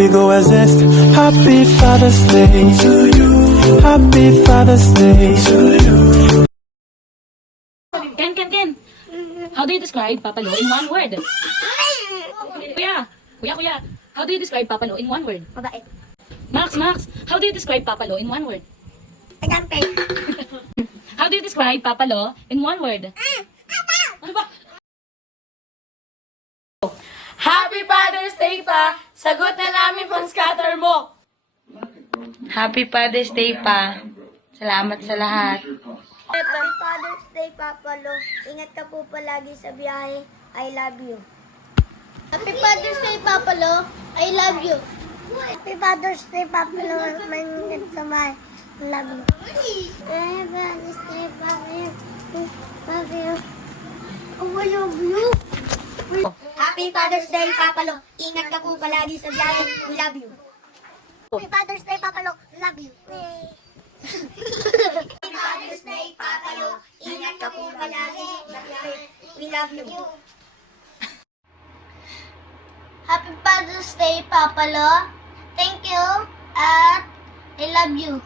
we go as if Happy Father's Day to you. Happy Father's Day to you. Ken. How do you describe Papa Lo in one word? Kuya. How do you describe Papa Lo in one word? Mabait. Max, how do you describe Papa Lo in one word? Example. How do you describe Papa Lo in one word? Ano ba? Happy Father's Day pa! Sagot na namin pang scatter mo! Happy Father's Day pa. Salamat sa lahat. Happy Father's Day, Papa Lo. Ingat ka po palagi sa biyahe. I love you. Happy Father's Day, Papa Lo. I love you. Happy Father's Day, Papa Lo. Maingat sa bahay. I love you. Happy Father's Day, Papa Lo. Love you. Oh, I love you. Happy Father's Day, Papa Lo. Ingat ka po palagi sa biyahe. We love you. Happy Father's Day, Papa Lo. Love you. Happy Father's Day, Papa Lo. Ingat ka po palagi sa biyahe. We love you. Happy Father's Day, Papa Lo. Thank you at I love you.